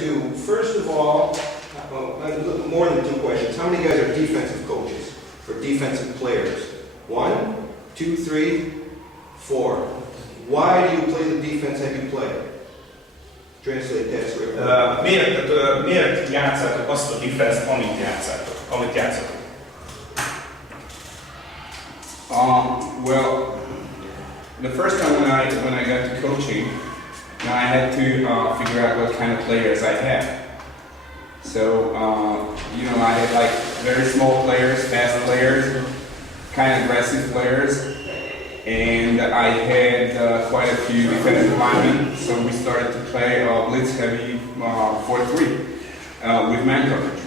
two. First of all, more than two questions. How many guys are defensive coaches or defensive players? 1, 2, 3, 4. Why do you play the defense that you play? Translate that script. Miért játszátok azt a defense-t, amit játszatok? Well, the first time when I got to coaching, I had to figure out what kind of players I had. So, I had like very small players, fast players, kind of aggressive players, and I had quite a few defensive linemen. So we started to play blitz heavy 4-3 with man coverage.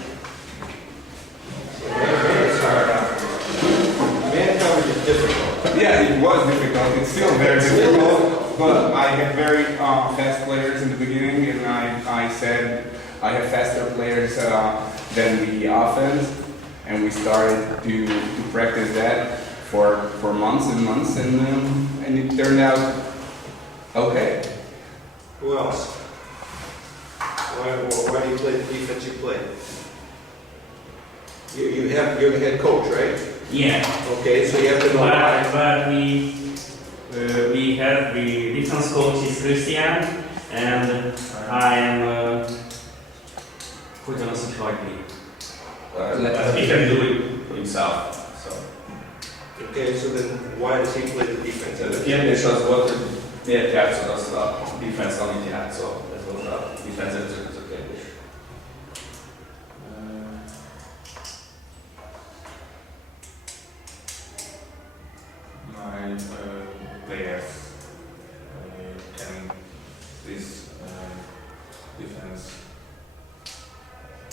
Man coverage is difficult. Yeah, it was difficult. It's still very difficult. But I had very fast players in the beginning, and I said I have faster players than the offense, and we started to practice that for months and months, and it turned out okay. Who else? Why do you play the defense you play? You're the head coach, right? Yeah. Okay, so you have to know why. But we have the defense coach is Christian, and I am hogyan azt mondjuk hagyni? He can do it himself. So. Okay, so then why does he play the defense? A kérdés az volt, hogy miért játszod azt a defense, amit játszol. Ez volt a defense edzőköz a kérdés. My players can this defense.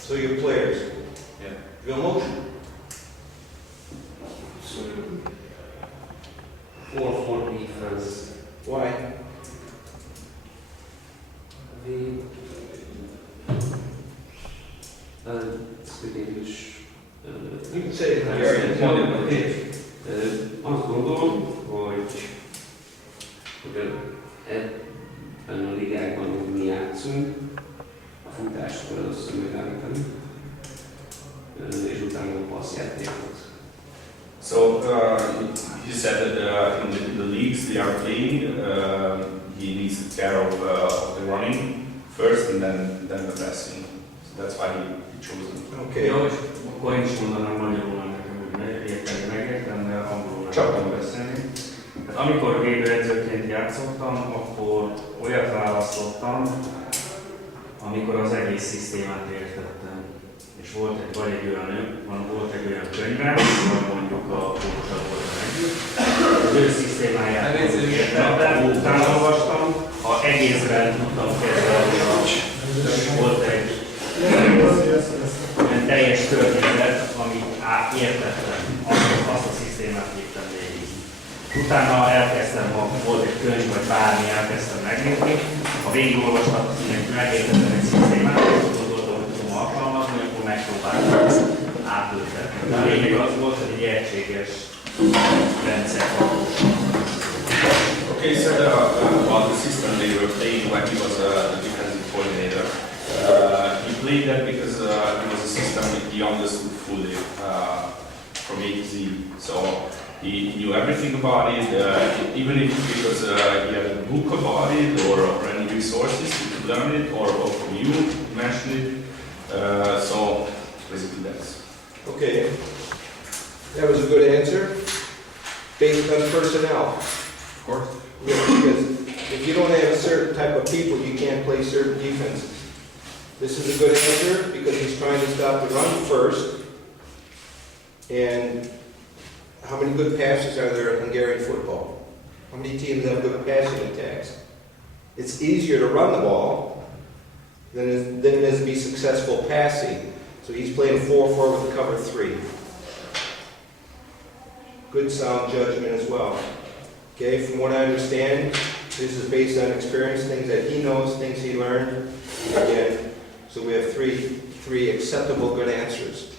So your players? Yeah. Real motion? So 4-4 defense. Why? We speak English. You can say it in Hungarian. Azt gondolom, hogy ebben a ligákban, hogy mi játszunk, a futáskor az összemérelmeteni, és utána a passzjátékot. So he said that in the leagues they are playing, he needs to take care of the running first and then the passing. So that's why he chose it. Okay. Jó, és akkor én is mondanám magyarul nekem, hogy megértem, de angolul meg Csak tudom beszélni. Tehát amikor védőedzőként játszottam, akkor olyat választottam, amikor az egész szisztémát értettem. És volt egy olyan könyvem, vagy mondjuk a kócsal volt együtt. Az ő szisztémáját értettem, utána olvastam, ha egészben tudtam kezelni, volt egy teljes történet, amit értettem, azt a szisztémát vittem végig. Utána elkezdtem, ha volt egy könyv vagy bármi, elkezdtem megnézni. Ha végigolvastam, megértettem egy szisztémát, és gondoltam, hogy tudom alkalmazni, akkor megpróbáltam átültetni. De a lényeg az volt, hogy egy egységes rendszer valósul. Okay, he said about the system they were playing when he was the defensive coordinator. He played that because it was a system that he understood fully from A to Z. So he knew everything about it, even if because he had a book about it or any resources, he could learn it, or from you mention it. So basically that's. Okay. That was a good answer. Based on personnel. Of course. Yeah, because if you don't have a certain type of people, you can't play certain defenses. This is a good answer because he's trying to stop the run first. And how many good passes are there in Hungarian football? How many teams have good passing attacks? It's easier to run the ball than it is to be successful passing. So he's playing 4-4 with a cover 3. Good sound judgment as well. Okay, from what I understand, this is based on experience, things that he knows, things he learned. Again, so we have three acceptable good answers.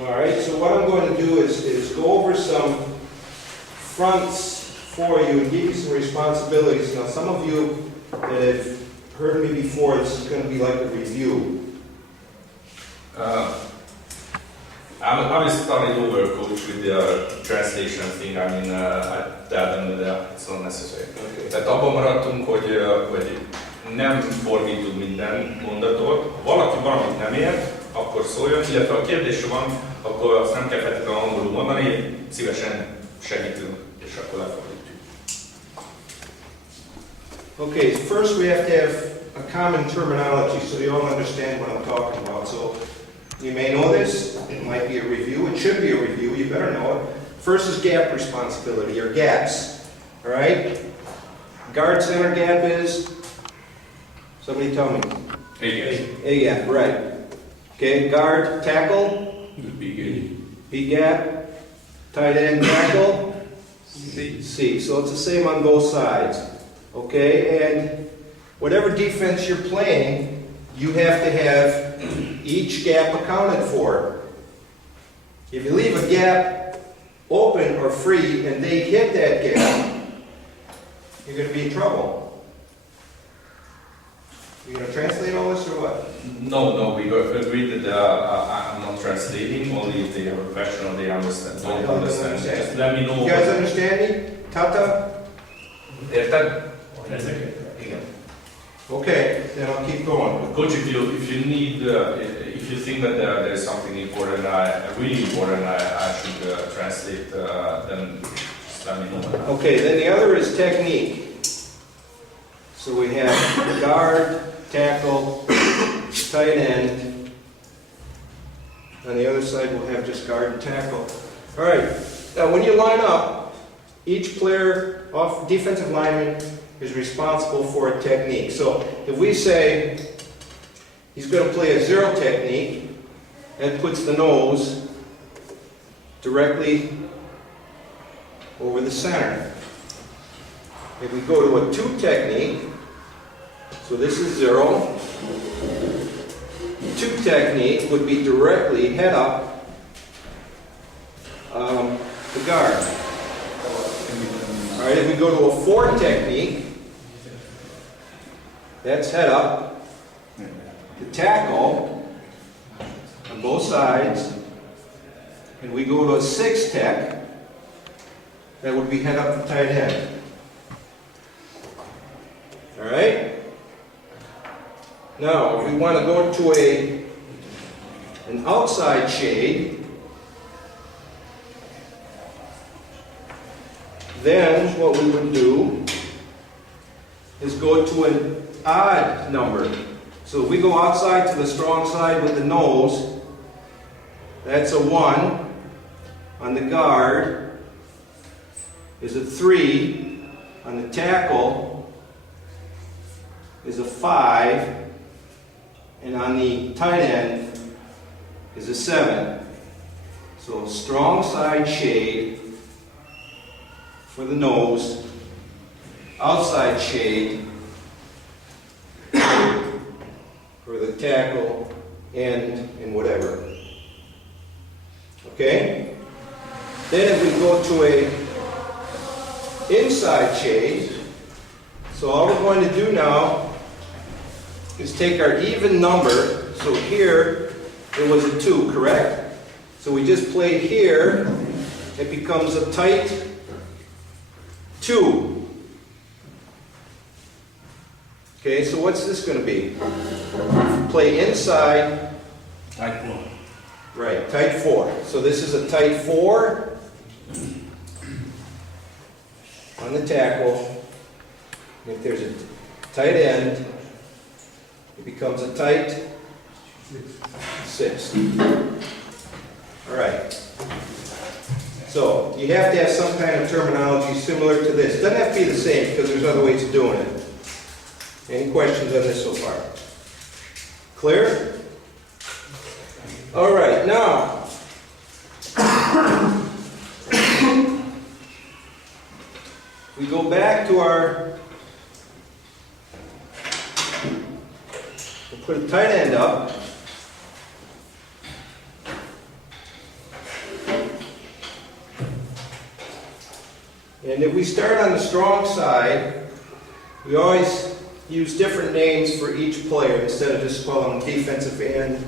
All right, so what I'm going to do is go over some fronts for you and give you some responsibilities. Now, some of you that have heard me before, this is gonna be like a review. I will start it over, coach, with the translation thing. I mean, I tell them that it's not necessary. Okay. Tehát abban maradtunk, hogy nem fordítunk minden mondatot. Ha valaki valamit nem ért, akkor szóljon, illetve ha kérdés van, akkor azt nem kell feltétlenül angolul mondani, szívesen segítünk, és akkor lefordítjuk. Okay, first we have to have a common terminology so you all understand what I'm talking about. So you may know this, it might be a review, it should be a review, you better know it. First is gap responsibility, or gaps, all right? Guard center gap is, somebody tell me. A gap, right. Okay, guard tackle, B gap, tight end tackle, C. So it's the same on both sides. Okay, and whatever defense you're playing, you have to have each gap accounted for. If you leave a gap open or free and they hit that gap, you're going to be in trouble. You going to translate all this or what? No, we agreed that I'm not translating, only if they have a question or they understand. Don't understand. Just let me know. You guys understand me? Tata? Érted? Igen. Okay, then I'll keep going. Coach, if you need, if you think that there is something important, really important, I should translate, then just let me know. Okay, then the other is technique. So we have guard, tackle, tight end. On the other side, we'll have just guard and tackle. All right, now when you line up, each player, off defensive lineman, is responsible for a technique. So if we say he's going to play a zero technique, that puts the nose directly over the center. If we go to a two technique, so this is zero, two technique would be directly head up the guard. All right, if we go to a four technique, that's head up, the tackle on both sides, and we go to a six tech, that would be head up the tight end. All right? Now, if we want to go to an outside shade, then what we would do is go to an odd number. So if we go outside to the strong side with the nose, that's a 1. On the guard is a 3. On the tackle is a 5. And on the tight end is a 7. So strong side shade for the nose, outside shade for the tackle, end, and whatever. Okay? Then if we go to a inside shade, so all we're going to do now is take our even number. So here it was a 2, correct? So we just played here, it becomes a tight 2. Okay, so what's this going to be? Play inside. Tight 4. Right, tight 4. So this is a tight 4 on the tackle. If there's a tight end, it becomes a tight 6. All right. So you have to have some kind of terminology similar to this. Doesn't have to be the same because there's other ways of doing it. Any questions on this so far? Clear? All right, now we go back to our, we'll put a tight end up. And if we start on the strong side, we always use different names for each player instead of just calling them defensive end.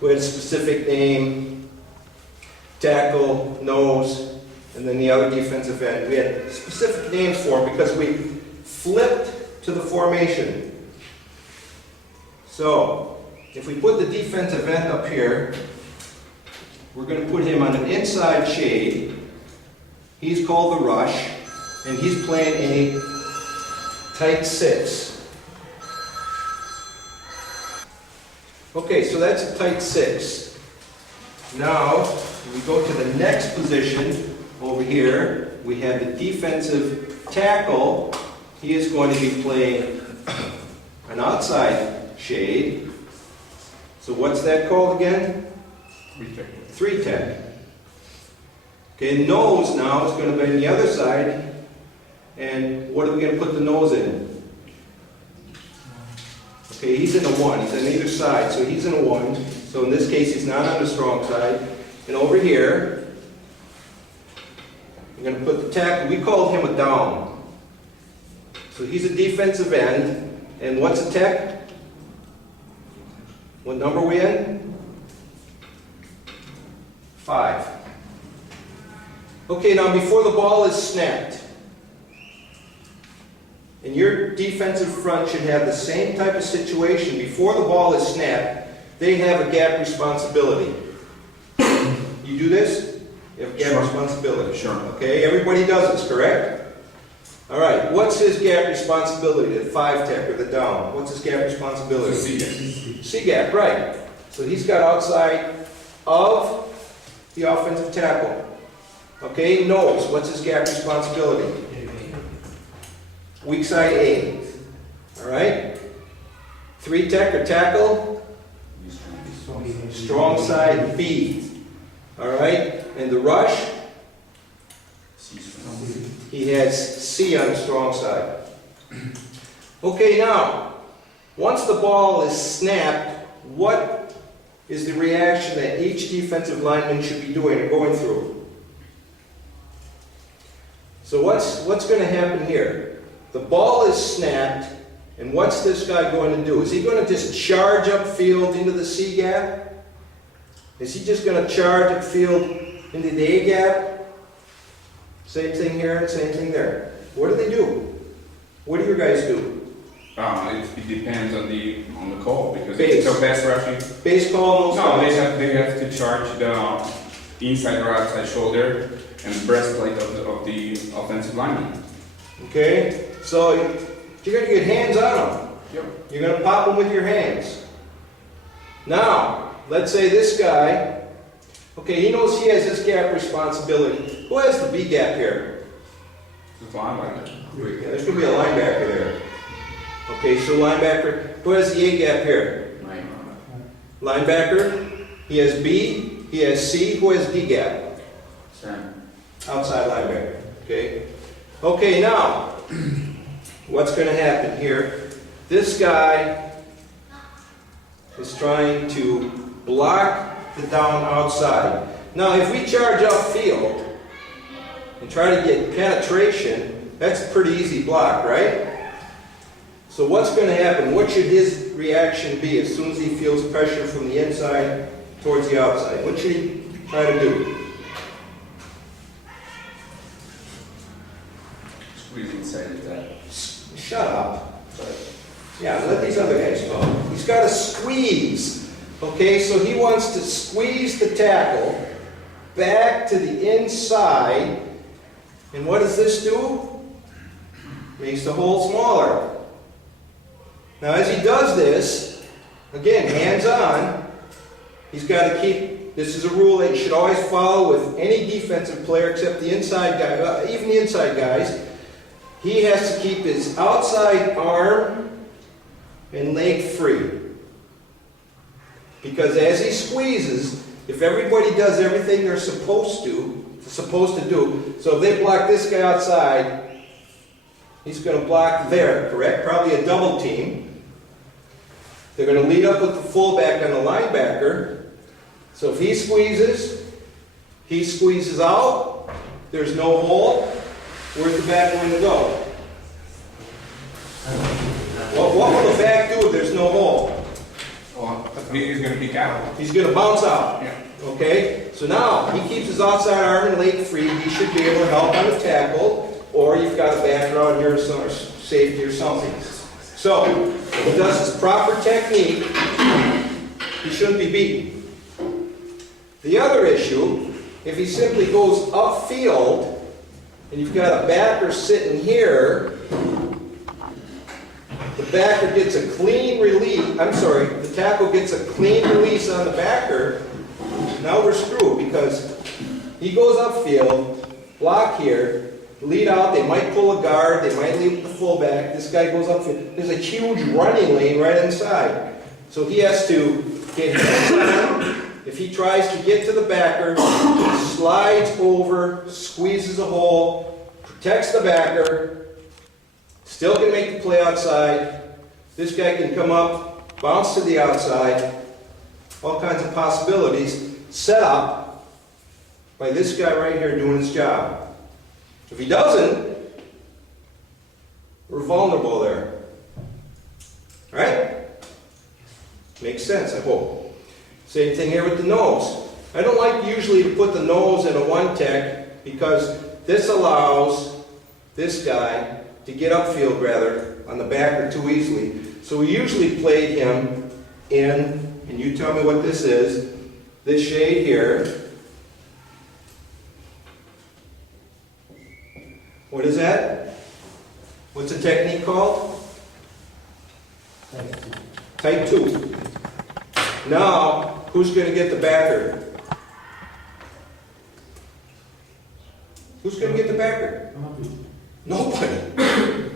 We had a specific name, tackle, nose, and then the other defensive end. We had specific names for them because we flipped to the formation. So, if we put the defensive end up here, we're going to put him on an inside shade. He's called the rush, and he's playing a tight 6. Okay, so that's a tight 6. Now, we go to the next position over here. We have the defensive tackle. He is going to be playing an outside shade. So what's that called again? 3-tech. Okay, nose now is going to be on the other side. And what are we going to put the nose in? Okay, he's in a 1. He's on either side, so he's in a 1. So in this case, he's not on the strong side. And over here, we're going to put the tackle. We called him a down. So he's a defensive end. And what's a tech? What number are we in? 5. Okay, now before the ball is snapped, and your defensive front should have the same type of situation. Before the ball is snapped, they have a gap responsibility. You do this? You have a gap responsibility. Sure. Okay, everybody does this, correct? All right, what's his gap responsibility? The 5-tech or the down? What's his gap responsibility? C-gap, right. So he's got outside of the offensive tackle. Okay, nose, what's his gap responsibility? Weak side A. All right? 3-tech or tackle? Strong side B. All right? And the rush? He has C on the strong side. Okay, now, once the ball is snapped, what is the reaction that each defensive lineman should be doing or going through? So what's going to happen here? The ball is snapped, and what's this guy going to do? Is he going to just charge upfield into the C gap? Is he just going to charge upfield into the A gap? Same thing here and same thing there. What do they do? What do your guys do? It depends on the call because Base. it's a pass rushing. Base call, No, they have to charge the inside or outside shoulder and breastplate of the offensive lineman. Okay? So you're going to get hands on them. Yep. You're going to pop them with your hands. Now, let's say this guy, okay, he knows he has this gap responsibility. Who has the B gap here? It's a linebacker. Yeah, there's going to be a linebacker there. Okay, so linebacker. Who has the A gap here? Right. Linebacker. He has B. He has C. Who has D gap? Sam. Outside linebacker. Okay. Okay, now, what's going to happen here? This guy is trying to block the down outside. Now, if we charge upfield and try to get penetration, that's a pretty easy block, right? So what's going to happen? What should his reaction be as soon as he feels pressure from the inside towards the outside? What should he try to do? Squeeze inside of that. Shut up. Yeah, let these other guys go. He's got to squeeze. Okay, so he wants to squeeze the tackle back to the inside. And what does this do? Makes the hole smaller. Now, as he does this, again, hands on, he's got to keep, this is a rule that you should always follow with any defensive player except the inside guy, even the inside guys. He has to keep his outside arm and leg free. Because as he squeezes, if everybody does everything they're supposed to do, so if they block this guy outside, he's going to block there, correct? Probably a double team. They're going to lead up with the fullback on the linebacker. So if he squeezes out, there's no hole. Where's the back going to go? Well, what will the back do if there's no hole? Well, he's gonna peek out. He's gonna bounce out. Yeah. Okay? So now, he keeps his outside arm and leg free, he should be able to help on the tackle, or you've got a background here or safety or something. So, if he does his proper technique, he shouldn't be beaten. The other issue, if he simply goes upfield, and you've got a backer sitting here, the backer gets a clean release, the tackle gets a clean release on the backer, now we're screwed because he goes upfield, block here, lead out, they might pull a guard, they might leave the fullback, this guy goes upfield, there's a huge running lane right inside. So he has to get hands on him. If he tries to get to the backer, he slides over, squeezes a hole, protects the backer, still can make the play outside. This guy can come up, bounce to the outside, all kinds of possibilities set up by this guy right here doing his job. If he doesn't, we're vulnerable there. Right? Makes sense, I hope. Same thing here with the nose. I don't like usually to put the nose in a one-tech because this allows this guy to get upfield rather on the backer too easily. So we usually played him in, and you tell me what this is, this shade here. What is that? What's the technique called? Type 2. Now, who's going to get the backer? Who's going to get the backer? Nobody.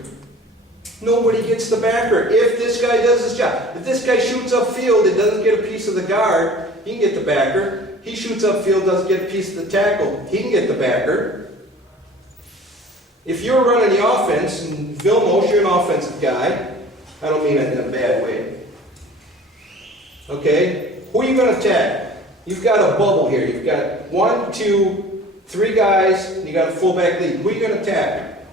Nobody gets the backer. If this guy does his job. If this guy shoots upfield and doesn't get a piece of the guard, he can get the backer. He shoots upfield, doesn't get a piece of the tackle, he can get the backer. If you're running the offense, and Phil Moshe, you're an offensive guy, I don't mean it in a bad way. Okay? Who are you going to attack? You've got a bubble here. You've got 1, 2, 3 guys, and you got a fullback lead. Who are you going to attack?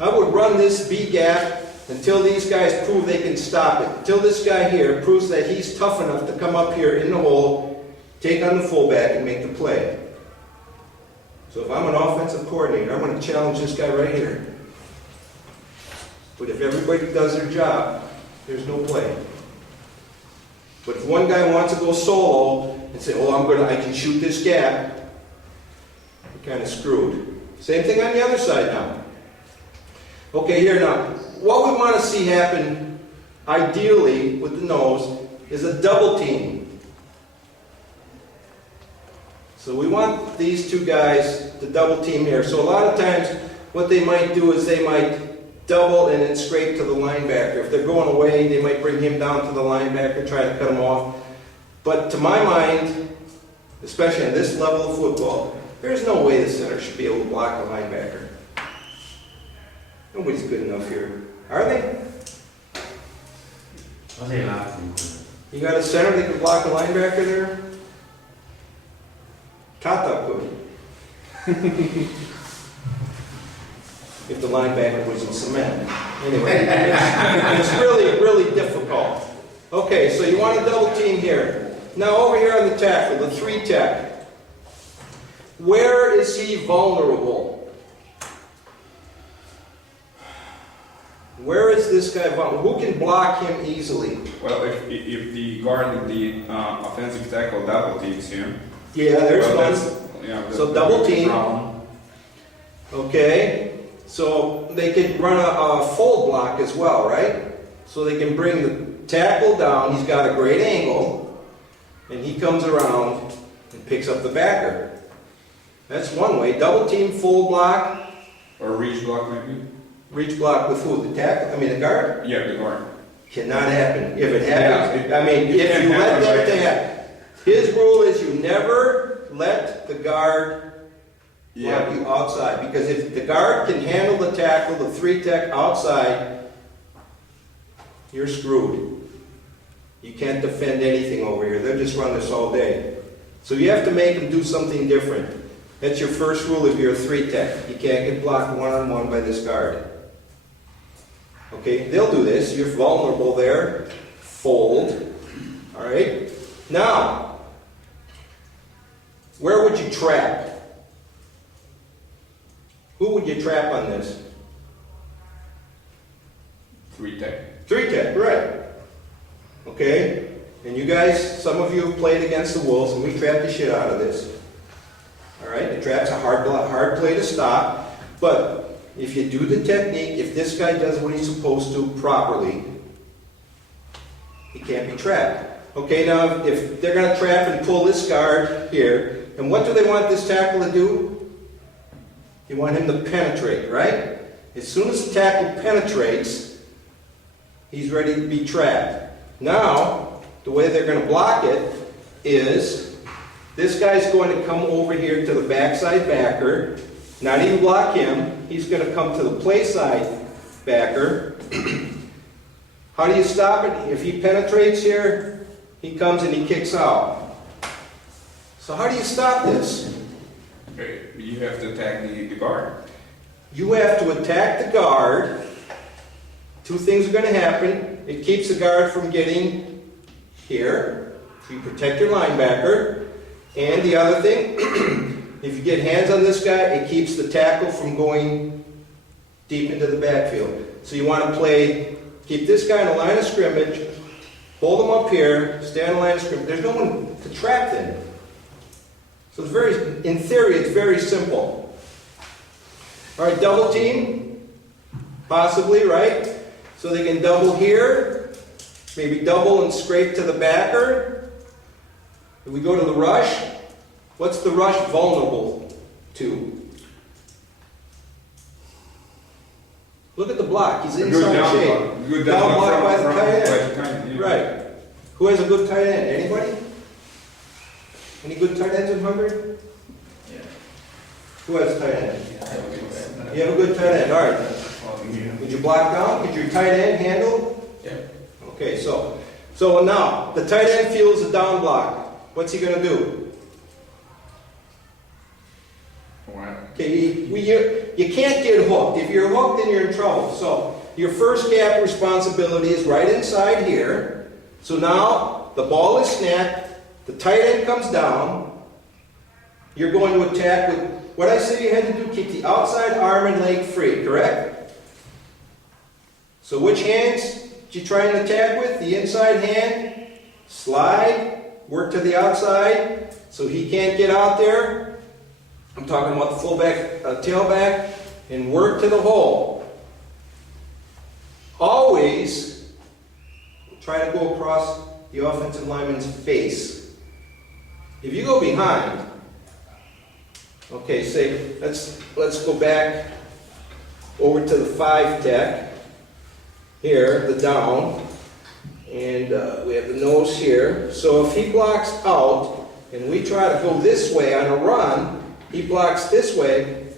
I would run this B gap until these guys prove they can stop it. Until this guy here proves that he's tough enough to come up here in the hole, take on the fullback, and make the play. So if I'm an offensive coordinator, I'm going to challenge this guy right here. But if everybody does their job, there's no play. But if one guy wants to go solo and say, oh, I can shoot this gap, you're kind of screwed. Same thing on the other side now. Okay, here now, what we want to see happen, ideally, with the nose, is a double team. So we want these two guys to double team here. So a lot of times, what they might do is they might double and then scrape to the linebacker. If they're going away, they might bring him down to the linebacker, try to cut him off. But to my mind, especially on this level of football, there's no way the center should be able to block the linebacker. Nobody's good enough here. Are they? Azért látunk. You got a center that can block the linebacker there? Tata could. If the linebacker was in cement. Anyway, it's really, really difficult. Okay, so you want a double team here. Now over here on the tackle, the 3-tech. Where is he vulnerable? Where is this guy vulnerable? Who can block him easily? Well, if the guard, the offensive tackle double teams him. Yeah, there's well, one. Yeah, So double team. Brown. Okay, so they could run a full block as well, right? So they can bring the tackle down, he's got a great angle, and he comes around and picks up the backer. That's one way. Double team, full block, Or reach block maybe. reach block with who? The tackle? I mean the guard? Yeah, the guard. Cannot happen. If it happens, Yeah, I mean, it if can't you let happen, that right? thing happen. His rule is you never let the guard block you outside. Because if the guard can handle the tackle, the 3-tech outside, you're screwed. You can't defend anything over here. They'll just run this all day. So you have to make them do something different. That's your first rule if you're a 3-tech. You can't get blocked one-on-one by this guard. Okay, they'll do this. You're vulnerable there. Fold. All right. Now, where would you trap? Who would you trap on this? 3-tech. 3-tech, right. Okay? And you guys, some of you have played against the Wolves, and we trapped the shit out of this. All right? The trap's a hard play to stop, but if you do the technique, if this guy does what he's supposed to properly, he can't be trapped. Okay, now if they're going to trap and pull this guard here, and what do they want this tackle to do? You want him to penetrate, right? As soon as the tackle penetrates, he's ready to be trapped. Now, the way they're going to block it is this guy's going to come over here to the backside backer, not even block him. He's going to come to the play side backer. How do you stop it? If he penetrates here, he comes and he kicks out. So how do you stop this? Okay, you have to attack the guard. You have to attack the guard. Two things are going to happen. It keeps the guard from getting here. So you protect your linebacker. And the other thing, if you get hands on this guy, it keeps the tackle from going deep into the backfield. So you want to keep this guy in a line of scrimmage, hold him up here, stay on the line of scrimmage. There's no one to trap then. So in theory, it's very simple. All right, double team, possibly, right? So they can double here, maybe double and scrape to the backer. If we go to the rush, what's the rush vulnerable to? Look at the block. He's inside shape. Good down block by the from- tight by end. the tight end, yeah. Right. Who has a good tight end? Anybody? Any good tight ends in Hungary? Yeah. Who has a tight end? Yeah. You have a good tight end. All right. Would you block down? Could your tight end handle? Yeah. Okay, so now the tight end feels a down block. What's he going to do? Wow. Okay, you can't get hooked. If you're hooked, then you're in trouble. So your first gap responsibility is right inside here. So now the ball is snapped. The tight end comes down. You're going to attack with what I say you had to do. Keep the outside arm and leg free. Correct? So which hands did you try and attack with? The inside hand. Slide. Work to the outside so he can't get out there. I'm talking about the fullback, tailback, and work to the hole. Always try to go across the offensive lineman's face. If you go behind, okay, say let's go back over to the 5-tech. Here, the down, and we have the nose here. So if he blocks out, and we try to go this way on a run, he blocks this way.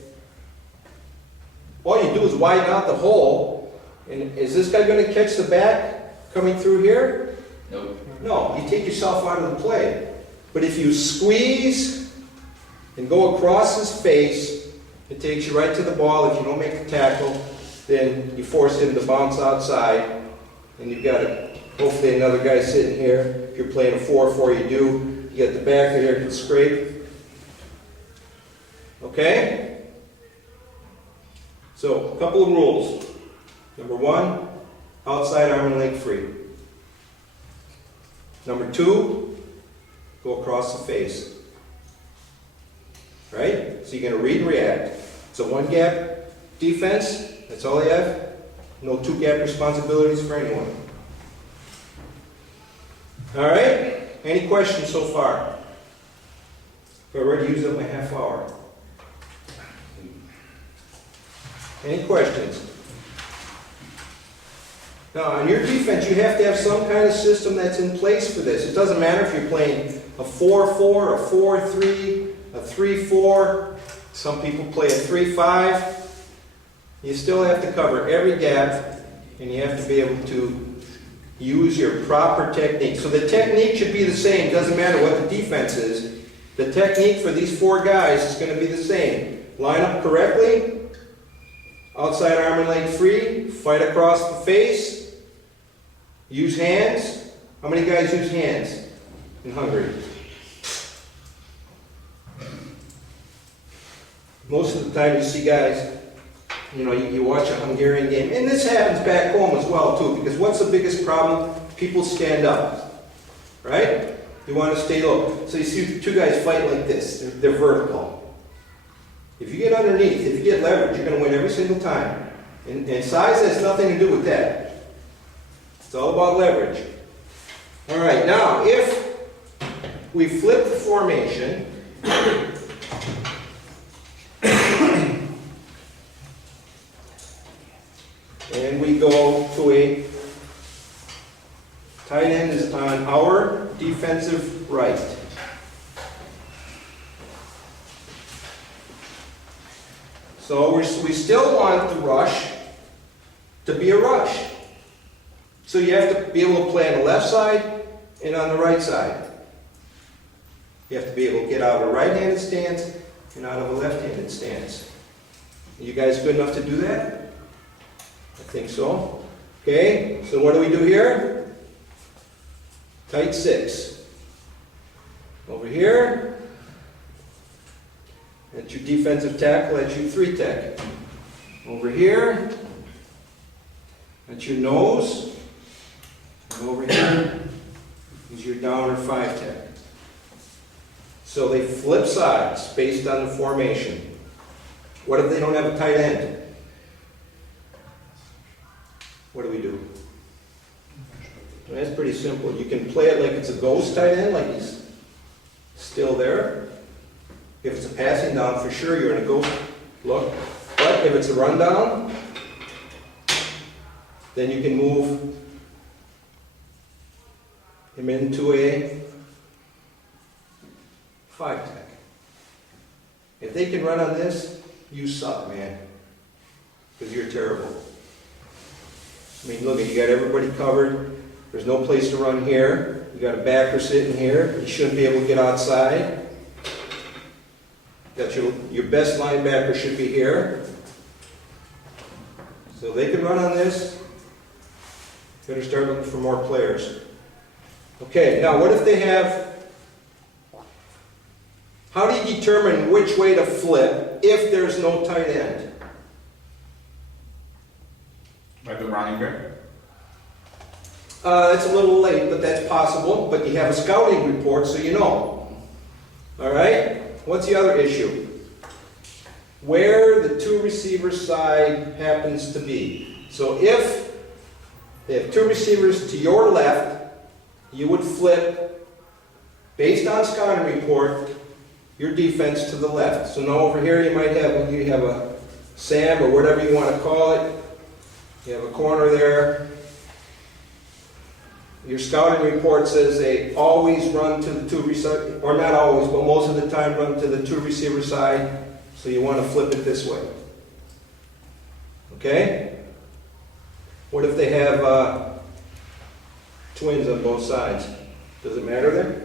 All you do is widen out the hole. And is this guy going to catch the back coming through here? Nope. No, you take yourself out of the play. But if you squeeze and go across his face, it takes you right to the ball. If you don't make the tackle, then you force him to bounce outside. And you've got hopefully another guy sitting here. If you're playing a 4-4, you do. You got the backer here can scrape. Okay? So, a couple of rules. Number 1, outside arm and leg free. Number 2, go across the face. Right? So you're going to read and react. It's a 1-gap defense. That's all you have. No 2-gap responsibilities for anyone. All right? Any questions so far? I've already used up my half hour. Any questions? Now, on your defense, you have to have some kind of system that's in place for this. It doesn't matter if you're playing a 4-4, a 4-3, a 3-4. Some people play a 3-5. You still have to cover every gap, and you have to be able to use your proper technique. So the technique should be the same. Doesn't matter what the defense is. The technique for these 4 guys is going to be the same. Line up correctly. Outside arm and leg free, fight across the face, use hands. How many guys use hands in Hungary? Most of the time you see guys, you watch a Hungarian game, and this happens back home as well too, because what's the biggest problem? People stand up, right? You want to stay low. So you see two guys fight like this, they're vertical. If you get underneath, if you get leverage, you're going to win every single time. And size has nothing to do with that. It's all about leverage. All right, now if we flip the formation, and we go to a tight end is on our defensive right. So we still want the rush to be a rush. So you have to be able to play on the left side and on the right side. You have to be able to get out of a right-handed stance and out of a left-handed stance. Are you guys good enough to do that? I think so. Okay, so what do we do here? Tight 6. Over here. That's your defensive tackle, that's your 3 tech. Over here, that's your nose. And over here is your down or 5 tech. So they flip sides based on the formation. What if they don't have a tight end? What do we do? Well, that's pretty simple. You can play it like it's a ghost tight end, like he's still there. If it's a passing down, for sure you're in a ghost look. But if it's a rundown, then you can move him into a 5 tech. If they can run on this, you suck, man. Because you're terrible. I mean, look, you got everybody covered. There's no place to run here. You got a backer sitting here. You shouldn't be able to get outside. Got your best linebacker should be here. So they can run on this. Better start looking for more players. Okay, now what if they have... How do you determine which way to flip if there's no tight end? By the running back? That's a little late, but that's possible. But you have a scouting report, so you know. All right? What's the other issue? Where the 2 receiver side happens to be. So if they have 2 receivers to your left, you would flip, based on scouting report, your defense to the left. So now over here you might have a Sam or whatever you want to call it. You have a corner there. Your scouting report says they always run to the 2 receiver, or not always, but most of the time run to the 2 receiver side. So you want to flip it this way. Okay? What if they have twins on both sides? Does it matter there?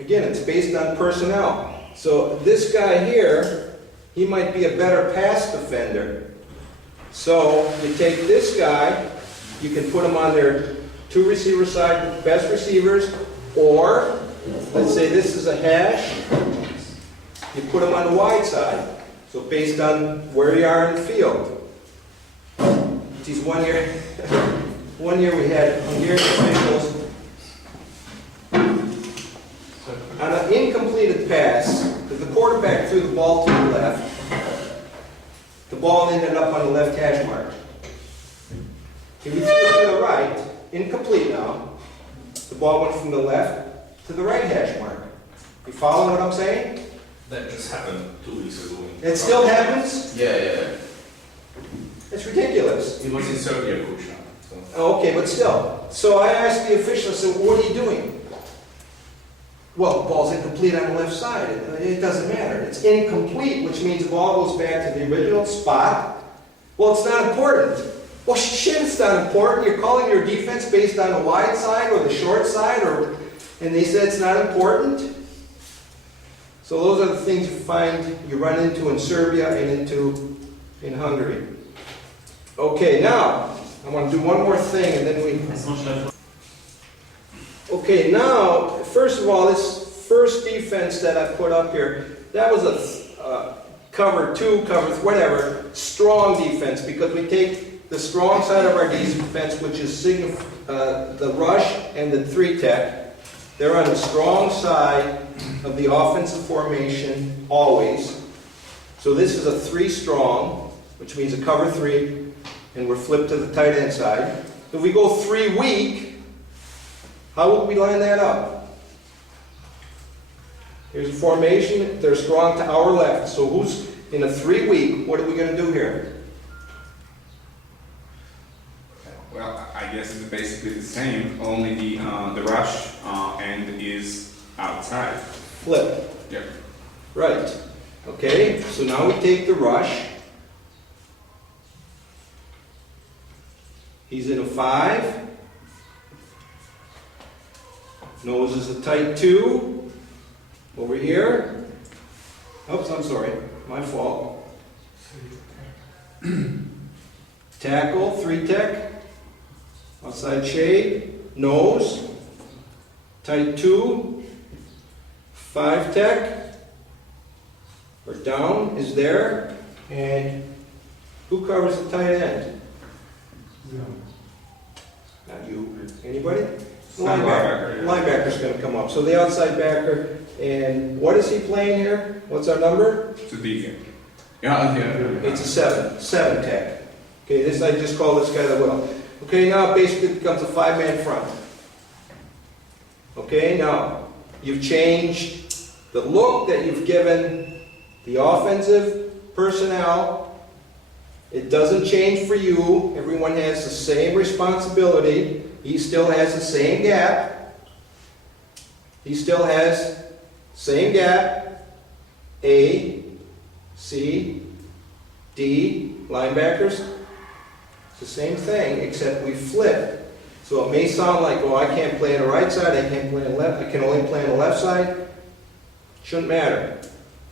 Again, it's based on personnel. So this guy here, he might be a better pass defender. So you take this guy, you can put him on their 2 receiver side, the best receivers, or let's say this is a hash, you put him on the wide side. So based on where you are in the field. Geez, one year we had Hungarian officials on an incompleted pass, because the quarterback threw the ball to the left, the ball ended up on the left hash mark. If he threw it to the right, incomplete now, the ball went from the left to the right hash mark. You follow what I'm saying? That just happened 2 weeks ago. It still happens? Yeah. It's ridiculous. It was in Serbia, coach now. So. Okay, but still. So I asked the official, I said, what are you doing? Well, the ball's incomplete on the left side. It doesn't matter. It's incomplete, which means the ball goes back to the original spot. Well, it's not important. Well, shit, it's not important. You're calling your defense based on the wide side or the short side, and they said it's not important. So those are the things you run into in Serbia and in Hungary. Okay, now, I want to do one more thing and then we... Okay, now, first of all, this first defense that I put up here, that was a cover 2, cover whatever, strong defense, because we take the strong side of our defense, which is the rush and the 3-tech. They're on the strong side of the offensive formation, always. So this is a 3 strong, which means a cover 3, and we're flipped to the tight end side. If we go 3 weak, how would we line that up? Here's a formation, they're strong to our left. So who's in a 3 week, what are we going to do here? Well, I guess it's basically the same, only the rush end is outside. Flip. Yep. Right. Okay, so now we take the rush. He's in a 5. Nose is a tight 2. Over here. Oops, I'm sorry. My fault. Tackle, 3-tech. Outside shade. Nose. Tight 2. 5-tech. Or down is there. And who covers the tight end? Not you. Anybody? Linebacker. Linebacker's going to come up. So the outside backer, and what is he playing here? What's our number? To be yeah. It's a 7-tech. Okay, this I just call this guy the will. Okay, now basically it becomes a 5-man front. Okay, now you've changed the look that you've given the offensive personnel. It doesn't change for you. Everyone has the same responsibility. He still has the same gap. He still has same gap. A, C, D, linebackers. It's the same thing, except we flip. So it may sound like, well, I can't play on the right side, I can't play on the left, I can only play on the left side. Shouldn't matter.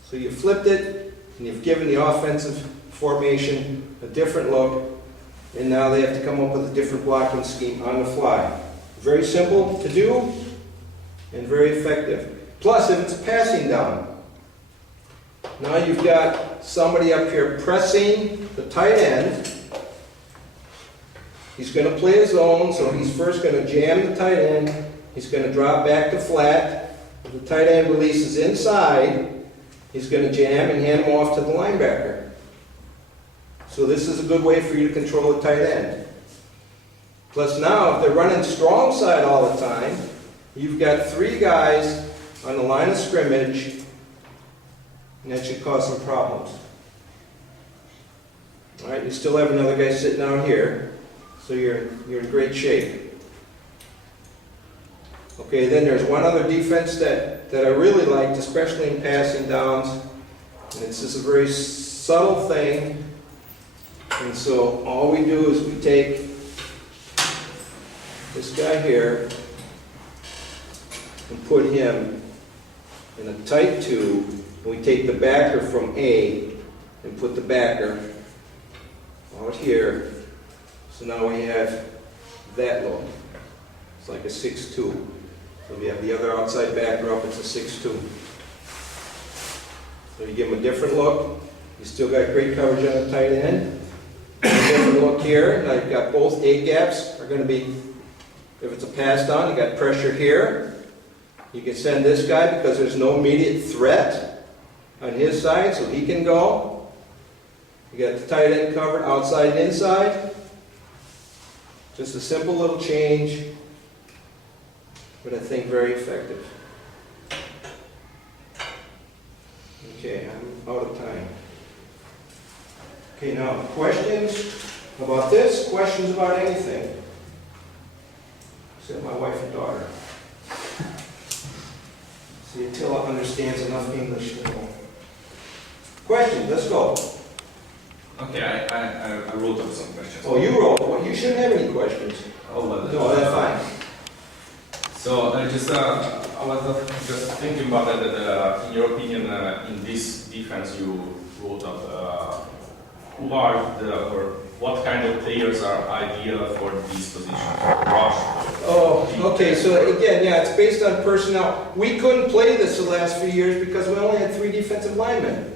So you flipped it, and you've given the offensive formation a different look. And now they have to come up with a different blocking scheme on the fly. Very simple to do and very effective. Plus, if it's a passing down, now you've got somebody up here pressing the tight end. He's going to play his own, so he's first going to jam the tight end. He's going to drop back to flat. If the tight end releases inside, he's going to jam and hand him off to the linebacker. So this is a good way for you to control the tight end. Plus now, if they're running strong side all the time, you've got 3 guys on the line of scrimmage, and that should cause some problems. All right, you still have another guy sitting out here, so you're in great shape. Okay, then there's one other defense that I really liked, especially in passing downs, and it's just a very subtle thing. And so all we do is we take this guy here and put him in a tight 2, and we take the backer from A and put the backer out here. So now we have that look. It's like a 6-2. So we have the other outside backer up, it's a 6-2. So you give him a different look. You still got great coverage on the tight end. Different look here. Now you've got both A gaps are going to be, if it's a pass down, you got pressure here. You can send this guy because there's no immediate threat on his side, so he can go. You got the tight end covered outside and inside. Just a simple little change, but I think very effective. Okay, I'm out of time. Okay, now questions about this? Questions about anything? Except my wife and daughter. See, Attila understands enough English to know. Questions? Let's go. Okay, I wrote up some questions. Oh, you wrote. Well, you shouldn't have any questions. Oh, well, No, that's fine. So I just was just thinking about that. In your opinion, in this defense you wrote up, who are or what kind of players are ideal for these positions? Rush. Oh, okay, so again, yeah, it's based on personnel. We couldn't play this the last few years because we only had 3 defensive linemen.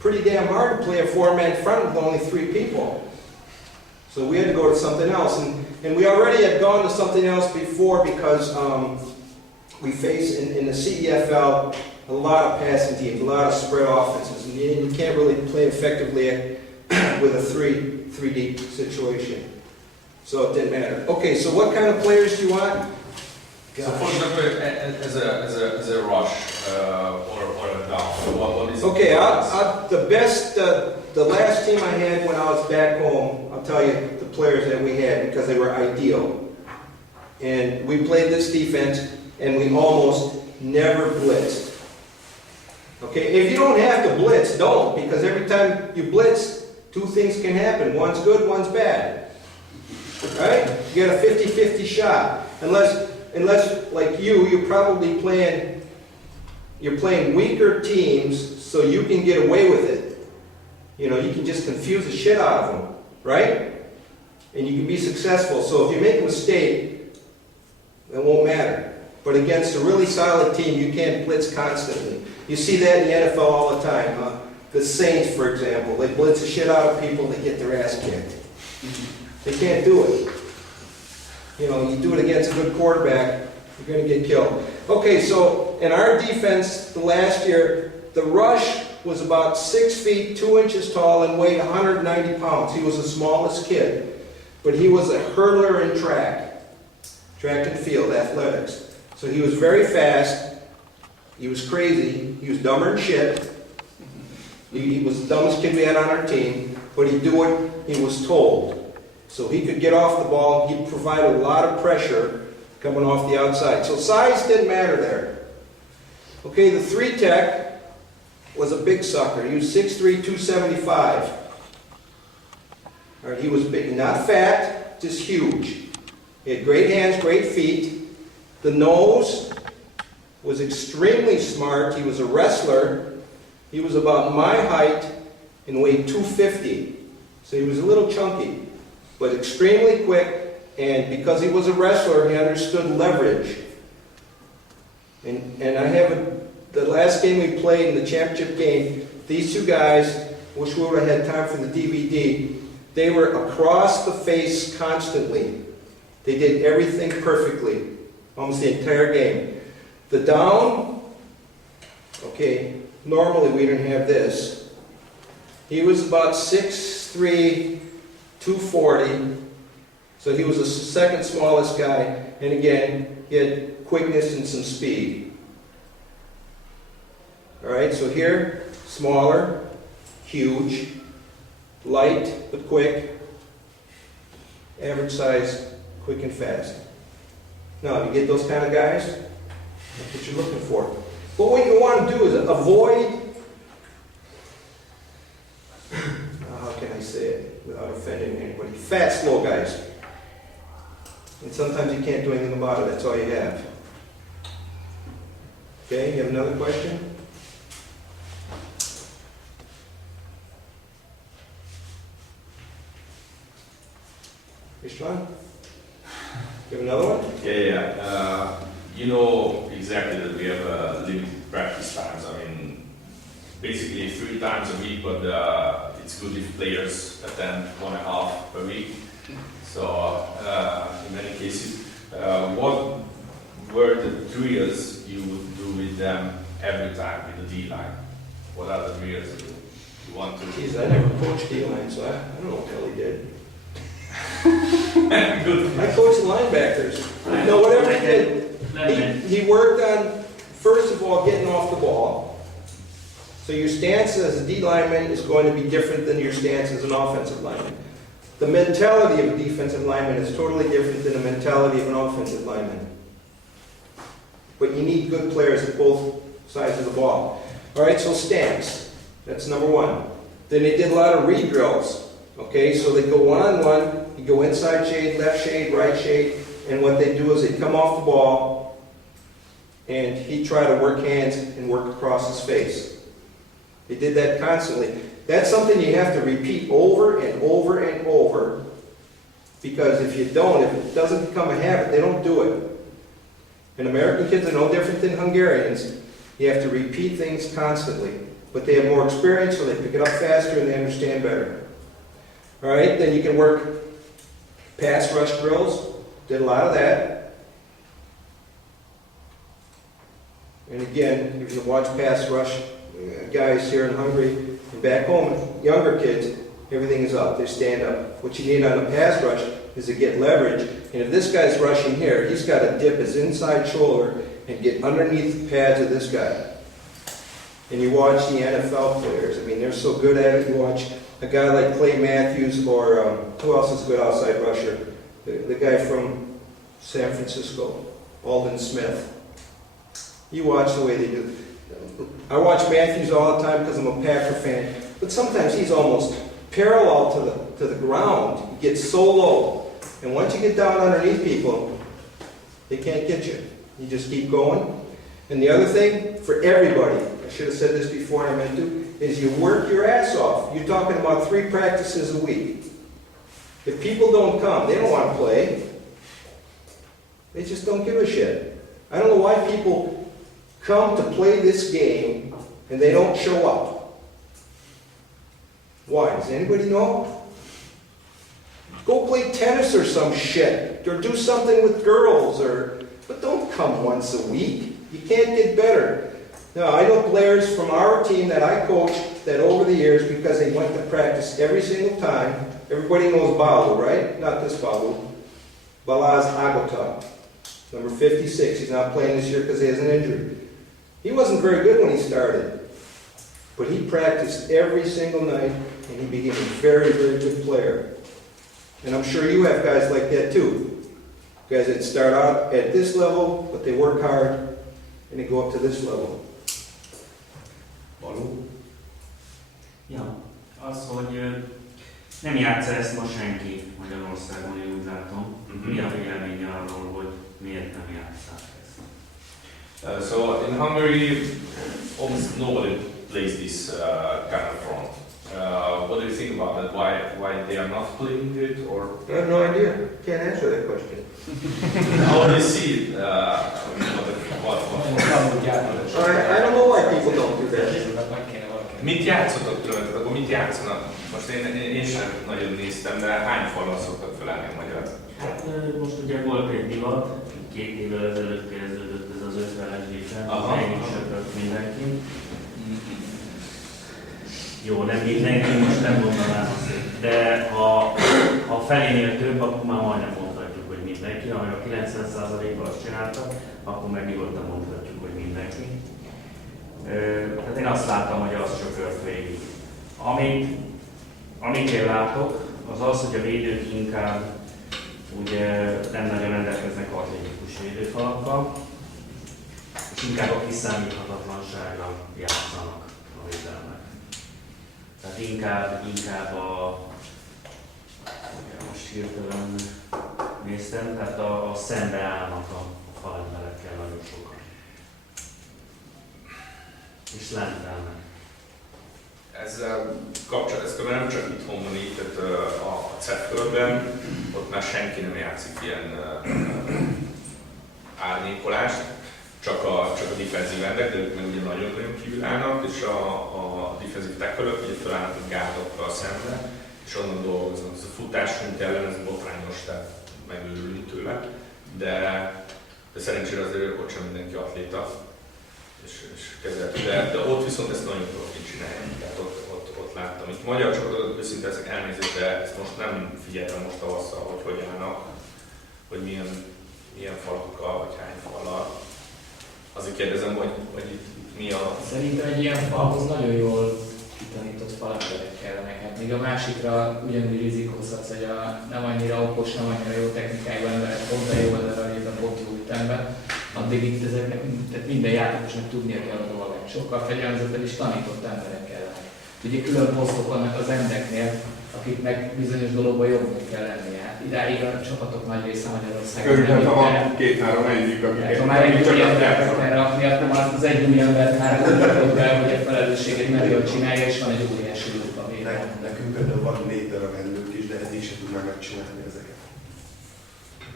Pretty damn hard to play a 4-man front with only 3 people. So we had to go to something else. And we already had gone to something else before because we face in the CEFL a lot of passing teams, a lot of spread offenses. And you can't really play effectively with a 3 deep situation. So it didn't matter. Okay, so what kind of players do you want? So for example, as a rush or a down, what is Okay, the best, the last team I had when I was back home, I'll tell you the players that we had because they were ideal. And we played this defense and we almost never blitzed. Okay, if you don't have to blitz, don't, because every time you blitz, 2 things can happen. One's good, one's bad. Right? You got a 50-50 shot. Unless like you're probably playing weaker teams so you can get away with it. You know, you can just confuse the shit out of them, right? And you can be successful. So if you make a mistake, it won't matter. But against a really solid team, you can't blitz constantly. You see that in the NFL all the time. The Saints, for example, they blitz the shit out of people, they get their ass kicked. They can't do it. You know, you do it against a good quarterback, you're going to get killed. Okay, so in our defense the last year, the rush was about 6 feet, 2 inches tall and weighed 190 pounds. He was the smallest kid, but he was a hurdler in track and field, athletics. So he was very fast, he was crazy, he was dumber than shit. He was the dumbest kid we had on our team, but he'd do what he was told. So he could get off the ball, he'd provide a lot of pressure coming off the outside. So size didn't matter there. Okay, the 3 tech was a big sucker. He was 6'3", 275. All right, he was big, not fat, just huge. He had great hands, great feet. The nose was extremely smart. He was a wrestler. He was about my height and weighed 250. So he was a little chunky, but extremely quick. And because he was a wrestler, he understood leverage. And I have the last game we played in the championship game, these 2 guys, wish we would have had time for the DVD, they were across the face constantly. They did everything perfectly, almost the entire game. The down, okay, normally we didn't have this. He was about 6'3", 240, so he was the second smallest guy, and again, he had quickness and some speed. All right, so here, smaller, huge, light but quick, average size, quick and fast. Now, if you get those kind of guys, that's what you're looking for. But what you want to do is avoid, how can I say it without offending anybody, fat, slow guys. And sometimes you can't do anything about it, that's all you have. Okay, you have another question? Ishwan? You have another one? Yeah. You know exactly that we have limited practice times. I mean, basically 3 times a week, but it's good if players attend 1.5 per week. So in many cases, what were the drills you would do with them every time with the D-line? What are the drills you want to do? Geez, I never coached D-line, so I don't know what the hell he did. Good. I coached linebackers. No, whatever he did, he worked on, first of all, getting off the ball. So your stance as a D lineman is going to be different than your stance as an offensive lineman. The mentality of a defensive lineman is totally different than the mentality of an offensive lineman. But you need good players at both sides of the ball. All right, so stance, that's number 1. Then they did a lot of read drills. Okay, so they go one-on-one, you go inside shade, left shade, right shade, and what they do is they come off the ball, and he'd try to work hands and work across his face. He did that constantly. That's something you have to repeat over and over and over, because if you don't, if it doesn't become a habit, they don't do it. And American kids are no different than Hungarians. You have to repeat things constantly, but they have more experience, so they pick it up faster and they understand better. All right, then you can work pass rush drills. Did a lot of that. And again, if you watch pass rush guys here in Hungary and back home, younger kids, everything is up. They stand up. What you need on a pass rush is to get leverage. And if this guy's rushing here, he's got to dip his inside shoulder and get underneath the pads of this guy. And you watch the NFL players. I mean, they're so good at it. You watch a guy like Clay Matthews, or who else is a good outside rusher? The guy from San Francisco, Aldon Smith. You watch the way they do. I watch Matthews all the time because I'm a Packer fan. But sometimes he's almost parallel to the ground. He gets so low. And once you get down underneath people, they can't get you. You just keep going. And the other thing, for everybody, I should have said this before and I meant to, is you work your ass off. You're talking about 3 practices a week. If people don't come, they don't want to play. They just don't give a shit. I don't know why people come to play this game and they don't show up. Why? Does anybody know? Go play tennis or some shit. Or do something with girls. But don't come once a week. You can't get better. Now, I know players from our team that I coached that over the years, because they went to practice every single time. Everybody knows Balu, right? Not this Balu. Balaz Agota, number 56. He's not playing this year because he has an injury. He wasn't very good when he started, but he practiced every single night, and he became a very, very good player. And I'm sure you have guys like that too. Guys that start out at this level, but they work hard, and they go up to this level. Való? Ja, az, hogy nem játsza ezt most senki Magyarországon, én úgy látom. Mi a vélemény arról, hogy miért nem játsszák ezt? So in Hungary, almost nobody plays this kind of front. What do you think about that? Why they are not playing it, or I have no idea. Can't answer that question. how do you see it? I don't know why people don't do that. Mit játszotok tőletek? Akkor mit játszanak? Most én sem nagyon néztem, de hány falon szoktak felállni a magyar? Hát most ugye volt egy divat, 2 évvel ezelőtt kezdődött ez az 50-es defense, ennyi söpört mindenki. Jó, nem mindenki, most nem mondanám azt, de ha felénél több, akkor már majdnem mondhatjuk, hogy mindenki. Ha meg a 90%-ban azt csinálta, akkor meg nyugodtan mondhatjuk, hogy mindenki. Tehát én azt láttam, hogy az söpört végig. Amit én látok, az az, hogy a védők inkább ugye nem nagyon rendelkeznek atlétikus védőfalakkal, és inkább a kiszámíthatatlanságra játszanak a védelmek. Tehát inkább most hirtelen néztem, tehát a szembe állnak a falemberekkel nagyon sokan. És lentelnek. Ezzel kapcsolatban nem csak itthon van így, tehát a CEF-körben, ott már senki nem játszik ilyen árnyékolást, csak a defenzív endek, de ők meg ugye nagyon-nagyon kívül állnak, és a defenzív tackle-ök ugye felállnak a gárdokkal szemben, és onnan dolgoznak. Ez a futásunk ellen ez botrányos, tehát megőrülni tőle, de szerencsére azért ott sem mindenki atléta, és kezelhető. De ott viszont ezt nagyon profin csinálják, tehát ott láttam. Itt magyar csapatot őszintén ezek elnézést, de ezt most nem figyeltem most tavasszal, hogy állnak, hogy milyen falakkal, vagy hány fallal. Azért kérdezem, hogy itt mi a... Szerintem egy ilyen falhoz nagyon jól kitanított falemberek kellenek. Hát még a másikra ugyanúgy rizikózhatsz, hogy nem annyira okos, nem annyira jó technikájú emberek pont a jó oldalra, illetve pont jó ütemben. Addig itt tehát minden játékosnak tudnia kell a dolgot. Sokkal fegyelmezettel is tanított emberek kellenek. Ugye külön posztok vannak az endeknél, akiknek bizonyos dologban jobbnak kell lennie. Hát idáig a csapatok nagy része Magyarországon Körülbelül, ha nem van két-három egyik, akiket ha már egy csak új azt embert játszanak. kell rakni, akkor már az egy új embert már gondolod el, hogy a felelősséget nem jól csinálja, és van egy óriási lupa vége. Nekünk például van 4 darab endők is, de eddig sem tudnánk megcsinálni ezeket.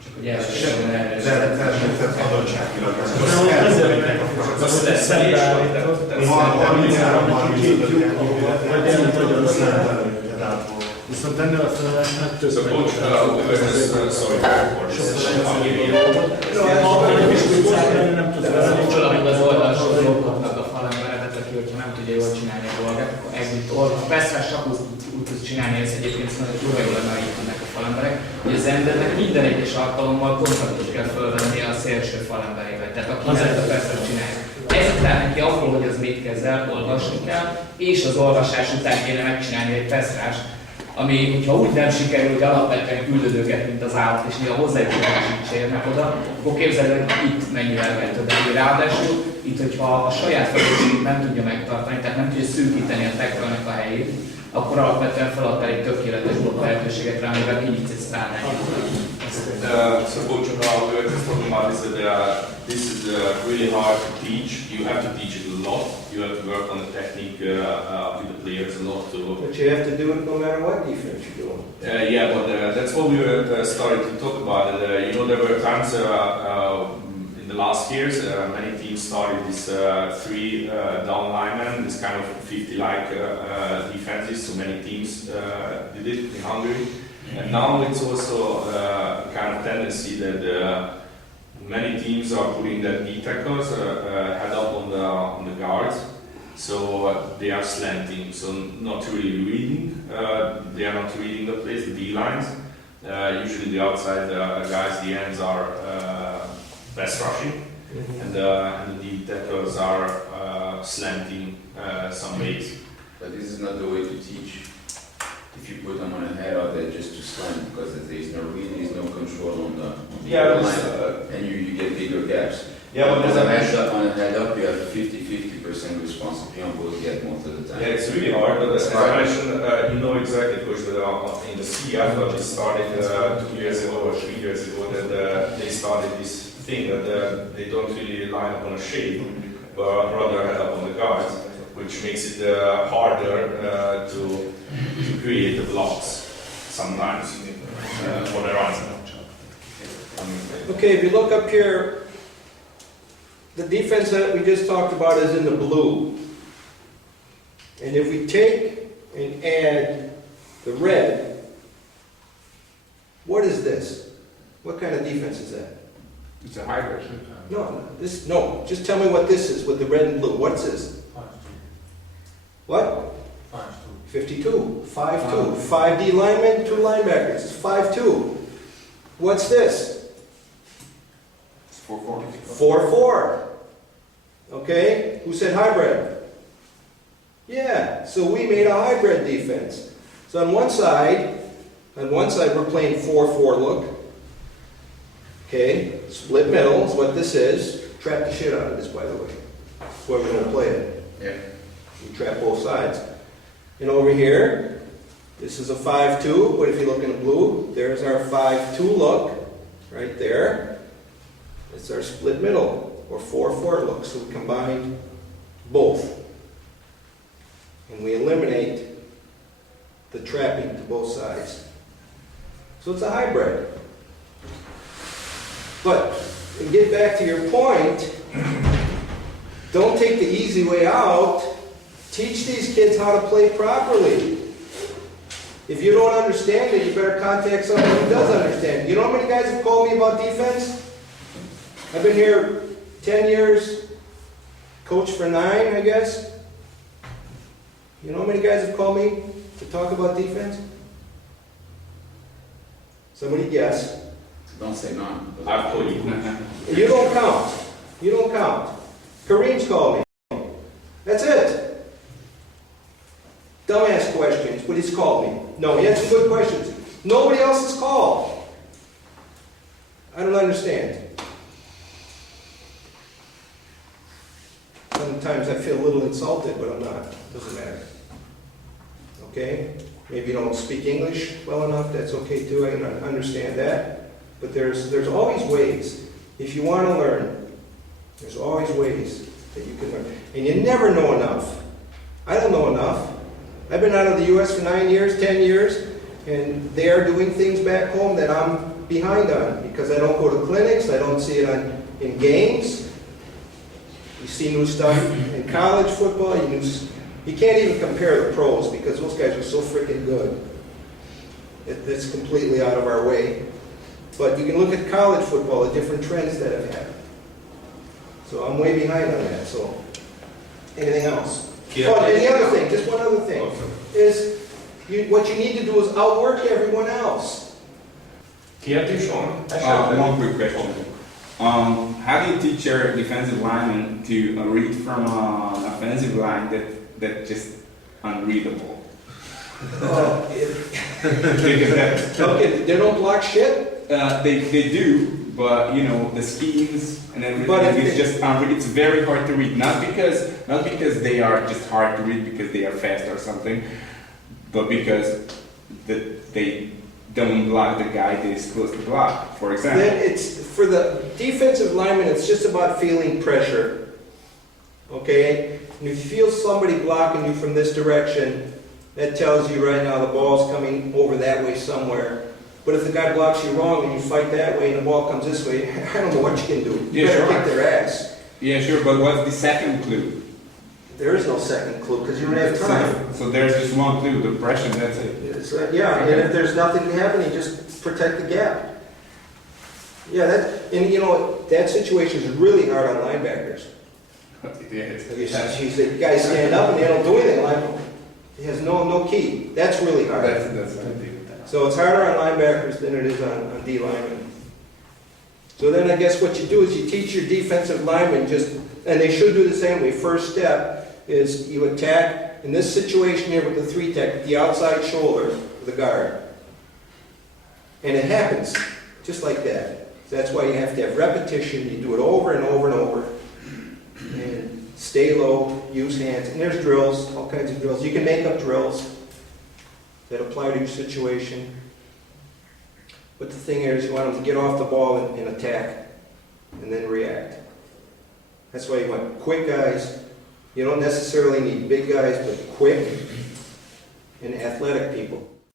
Csak hogy elsősorban erre. Tehát adottságilag. Azt lesz szembeállítod. 33-35 Viszont ennél a felállásnál több So coach, sorry, nem tudsz Valamint az oldalsról kapnak a falemberedet, aki hogyha nem tudja jól csinálni a dolgát, akkor együtt orva. Persze csak úgy tudsz csinálni, ez egyébként nagyon kurva jól lenne, így tudnak a falemberek, hogy az embernek minden egyes alkalommal kontaktot kell fölvenni a szélső falemberével. Tehát aki mellett a persze csinálja. Ezután neki abból, hogy az mit kezel, olvasni kell, és az olvasás után kéne megcsinálni egy peszrást, ami, hogyha úgy nem sikerül, hogy alapvetően küldődőket, mint az állat, és néha hozzájutásig érnek oda, akkor képzeld, hogy itt mennyivel kell többet. Ráadásul itt, hogyha a saját felelősségét nem tudja megtartani, tehát nem tudja szűkíteni a tekkelnek a helyét, akkor alapvetően feladtál egy tökéletes blokk lehetőséget rá, amivel kinyitsz egy sztárnányot. So coach, we were just talking about this, that this is really hard to teach. You have to teach it a lot. You have to work on the technique with the players a lot too. But you have to do it no matter what defense you're doing. Yeah, but that's what we were starting to talk about. You know, there were times in the last years, many teams started this three down linemen, this kind of 50-like defenses. So many teams did it in Hungary. And now it's also a kind of tendency that many teams are putting that D tackles head up on the guards, so they are slanting, so not really reading. They are not reading the plays, the D lines. Usually the outside guys, the ends are pass rushing, and the D tackles are slanting some ways. But this is not the way to teach. If you put them on a head out there just to slant, because there is no read, there is no control on the line, and you get bigger gaps. Yeah, but on a head up, you have 50% responsibility on both get most of the time. Yeah, it's really hard, but as I mentioned, you know exactly, coach, that in the CF, which started 2 years ago or 3 years ago, that they started this thing that they don't really line up on a shape, but rather head up on the guards, which makes it harder to create the blocks sometimes for the runs. Okay, if you look up here, the defense that we just talked about is in the blue. And if we take and add the red, what is this? What kind of defense is that? It's a hybrid. No, just tell me what this is with the red and blue. What's this? What? 52. 5-2. 5D linemen, 2 linebackers. It's 5-2. What's this? It's 4-4. 4-4. Okay? Who said hybrid? Yeah, so we made a hybrid defense. So on one side we're playing 4-4 look. Okay? Split middle is what this is. Trap the shit out of this, by the way. That's why we don't play it. Yeah. We trap both sides. And over here, this is a 5-2, but if you look in the blue, there's our 5-2 look, right there. It's our split middle, or 4-4 look, so we combined both. And we eliminate the trapping to both sides. So it's a hybrid. But, and get back to your point, don't take the easy way out. Teach these kids how to play properly. If you don't understand it, you better contact someone who does understand. You know how many guys have called me about defense? I've been here 10 years, coach for 9, I guess. You know how many guys have called me to talk about defense? Somebody guess. Don't say none. I've told you. You don't count. You don't count. Kareem's called me. That's it. Dumbass questions, but he's called me. No, he had some good questions. Nobody else has called. I don't understand. Sometimes I feel a little insulted, but I'm not. Doesn't matter. Okay? Maybe you don't speak English well enough, that's okay too, I can understand that. But there's always ways. If you want to learn, there's always ways that you can learn. And you never know enough. I don't know enough. I've been out of the U.S. for 9 years, 10 years, and they are doing things back home that I'm behind on because I don't go to clinics, I don't see it in games. You see new stuff in college football, you can't even compare the pros because those guys are so freaking good. It's completely out of our way. But you can look at college football, the different trends that have happened. So I'm way behind on that, so anything else? Oh, and the other thing, just one other thing, is what you need to do is outwork everyone else. Kérdés van? One quick question. How do you teach your defensive lineman to read from an offensive line that's just unreadable? Okay, they don't block shit? They do, but you know the schemes and everything. But It's just it's very hard to read. Not because they are just hard to read because they are fast or something, but because they don't block the guy they're supposed to block. For example, Then it's for the defensive lineman. It's just about feeling pressure. Okay, and if you feel somebody blocking you from this direction, that tells you right now the ball's coming over that way somewhere. But if the guy blocks you wrong and you fight that way and the ball comes this way, I don't know what you can do. You better kick their ass. yeah, sure. But what's the second clue? There is no second clue because you don't have time. So there's just one clue: the pressure. That's it. It's, yeah, and if there's nothing happening, just protect the gap. Yeah, and you know, that situation is really hard on linebackers. You say, guys stand up and they don't do anything. Like, he has no key. That's really hard. That's So it's harder on linebackers than it is on D linemen. So then I guess what you do is you teach your defensive linemen and they should do the same way. First step is you attack, in this situation here with the 3-tech, the outside shoulder of the guard. And it happens just like that. That's why you have to have repetition. You do it over and over and over. And stay low, use hands. And there's drills, all kinds of drills. You can make up drills that apply to your situation. But the thing is, you want them to get off the ball and attack, and then react. That's why you want quick guys. You don't necessarily need big guys, but quick and athletic people.